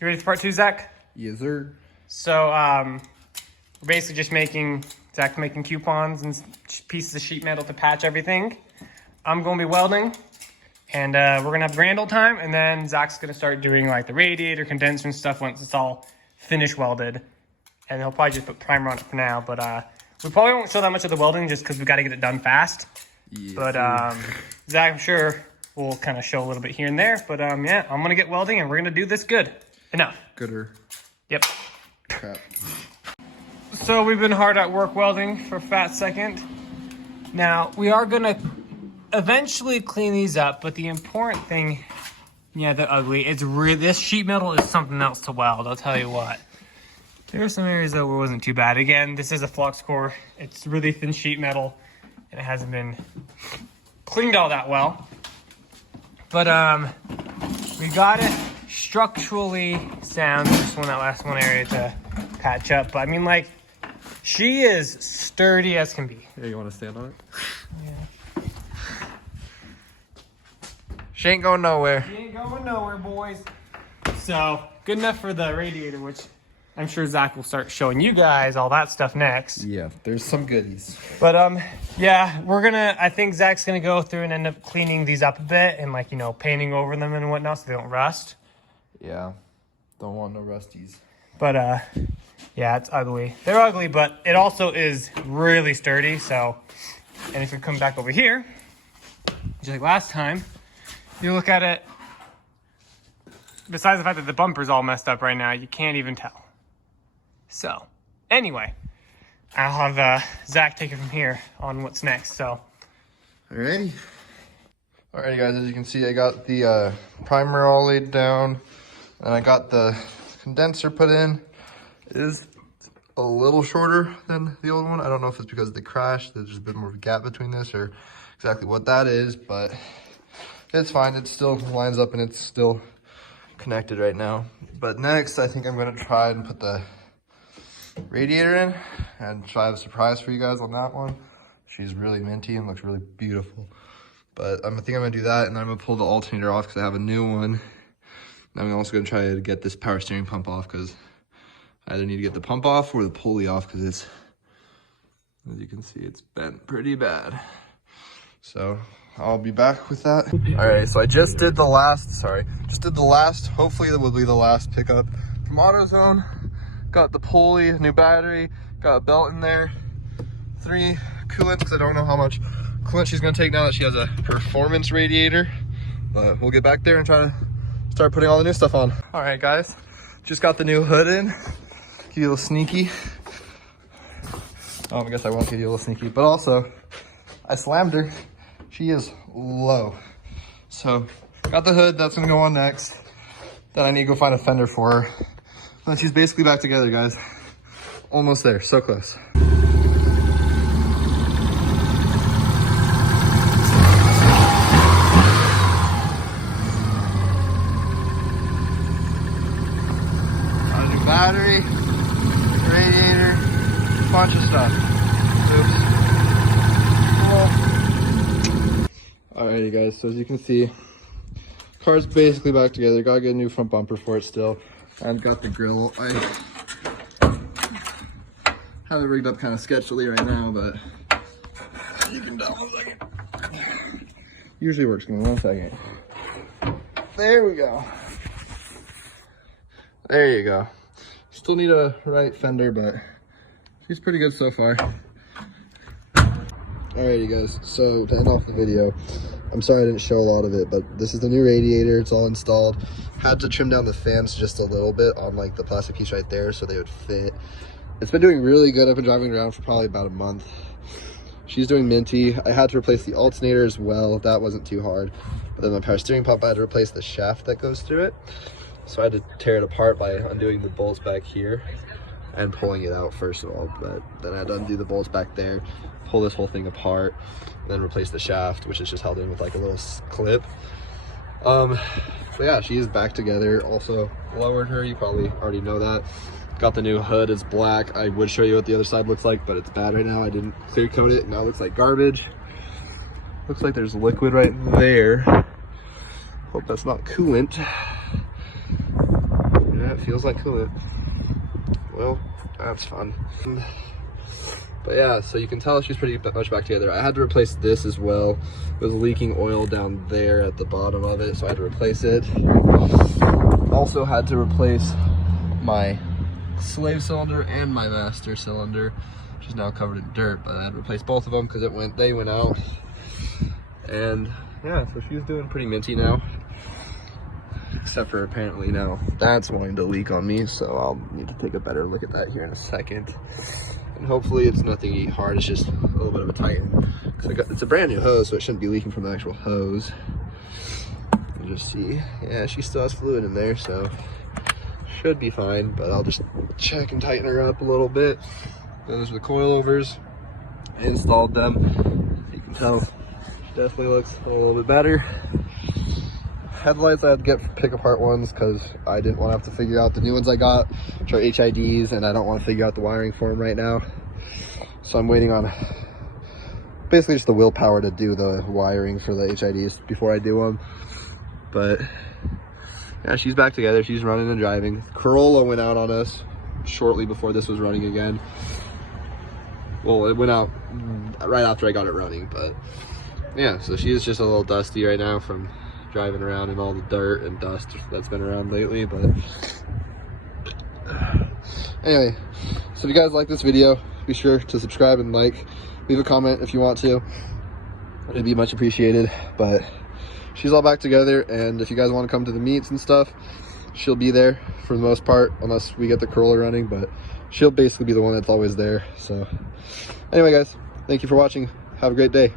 You ready for part 2, Zach? Yes, sir. So, we're basically just Zach's making coupons and pieces of sheet metal to patch everything. I'm going to be welding, and we're going to have a grand old time, and then Zach's going to start doing like the radiator, condenser and stuff once it's all finished welded. And he'll probably just put primer on it for now, but we probably won't show that much of the welding just because we got to get it done fast. Yes, but Zach, I'm sure we'll kind of show a little bit here and there. But yeah, I'm going to get welding, and we're going to do this good. Enough. Gooder. Yep. Crap. So we've been hard at work welding for a fat second. Now, we are going to eventually clean these up, but the important thing, yeah, they're ugly. It's really, this sheet metal is something else to weld, I'll tell you what. There are some areas though where it wasn't too bad. Again, this is a flux core. It's really thin sheet metal, and it hasn't been cleaned all that well. But we got it structurally sound. Just that last one area to patch up. But I mean, like, she is sturdy as can be. Yeah, you want to stand on it? Yeah. She ain't going nowhere. She ain't going nowhere, boys. So, good enough for the radiator, which I'm sure Zach will start showing you guys all that stuff next. Yeah, there's some goodies. But yeah, I think Zach's gonna go through and end up cleaning these up a bit and, like, you know, painting over them and whatnot so they don't rust. Yeah, don't want no rusties. But yeah, it's ugly. They're ugly, but it also is really sturdy. So, and if we come back over here, just like last time, you look at it, besides the fact that the bumper's all messed up right now, you can't even tell. So, anyway, I'll have Zach take it from here on what's next, so. Alrighty. Alrighty, guys, as you can see, I got the primer all laid down, and I got the condenser put in. It is a little shorter than the old one. I don't know if it's because of the crash. There's just a bit more of a gap between this or exactly what that is, but it's fine. It still lines up and it's still connected right now. But next, I think I'm going to try and put the radiator in and try to have a surprise for you guys on that one. She's really minty and looks really beautiful. But I think I'm going to do that, and then I'm going to pull the alternator off because I have a new one. And I'm also going to try to get this power steering pump off because I either need to get the pump off or the pulley off because it's, as you can see, it's bent pretty bad. So I'll be back with that. All right, so I just did the last, hopefully it will be the last pickup from AutoZone. Got the pulley, new battery, got a belt in there, 3 coolants because I don't know how much coolant she's gonna take now that she has a performance radiator. But we'll get back there and try to start putting all the new stuff on. All right, guys, just got the new hood in. Give you a little sneaky. Oh, I guess I won't give you a little sneaky, but also I slammed her. She is low. So got the hood, that's gonna go on next. Then I need to go find a fender for her. And she's basically back together, guys. Almost there, so close. Battery, radiator, bunch of stuff. Oops. Alrighty, guys, so as you can see, car's basically back together. Gotta get a new front bumper for it still. I've got the grill. I have it rigged up kind of sketchily right now, but you can tell. 1 second. Usually works. Give me 1 second. There we go. There you go. Still need a right fender, but she's pretty good so far. Alrighty, guys, so to end off the video, I'm sorry I didn't show a lot of it, but this is the new radiator. It's all installed. Had to trim down the fans just a little bit on like the plastic piece right there so they would fit. It's been doing really good. I've been driving around for probably about a month. She's doing minty. I had to replace the alternator as well. That wasn't too hard. But then the power steering pump, I had to replace the shaft that goes through it. So I had to tear it apart by undoing the bolts back here and pulling it out first of all. But then I had to undo the bolts back there, pull this whole thing apart, and then replace the shaft, which is just held in with like a little clip. But yeah, she is back together. Also lowered her, you probably already know that. Got the new hood, it's black. I would show you what the other side looks like, but it's bad right now. I didn't clear coat it, now it looks like garbage. Looks like there's liquid right there. Hope that's not coolant. Yeah, feels like coolant. Well, that's fun. But yeah, so you can tell she's pretty much back together. I had to replace this as well. It was leaking oil down there at the bottom of it, so I had to replace it. Also had to replace my slave cylinder and my master cylinder, which is now covered in dirt, but I had to replace both of them because they went out. And yeah, so she's doing pretty minty now. Except for apparently now that's wanting to leak on me, so I'll need to take a better look at that here in a second. And hopefully it's nothing hard, it's just a little bit of a tighten. It's a brand new hose, so it shouldn't be leaking from the actual hose. We'll just see. Yeah, she still has fluid in there, so should be fine, but I'll just check and tighten her up a little bit. Those are the coilovers. I installed them. You can tell, definitely looks a little bit better. Headlights I had to pick apart ones because I didn't want to have to figure out the new ones I got, which are HIDs, and I don't want to figure out the wiring for them right now. So I'm waiting on basically just the willpower to do the wiring for the HIDs before I do them. But yeah, she's back together. She's running and driving. Corolla went out on us shortly before this was running again. Well, it went out right after I got it running, but yeah, so she's just a little dusty right now from driving around in all the dirt and dust that's been around lately. But anyway, so if you guys like this video, be sure to subscribe and like, leave a comment if you want to. It'd be much appreciated. But she's all back together, and if you guys want to come to the meets and stuff, she'll be there for the most part, unless we get the Corolla running, but she'll basically be the one that's always there. So anyway guys, thank you for watching. Have a great day.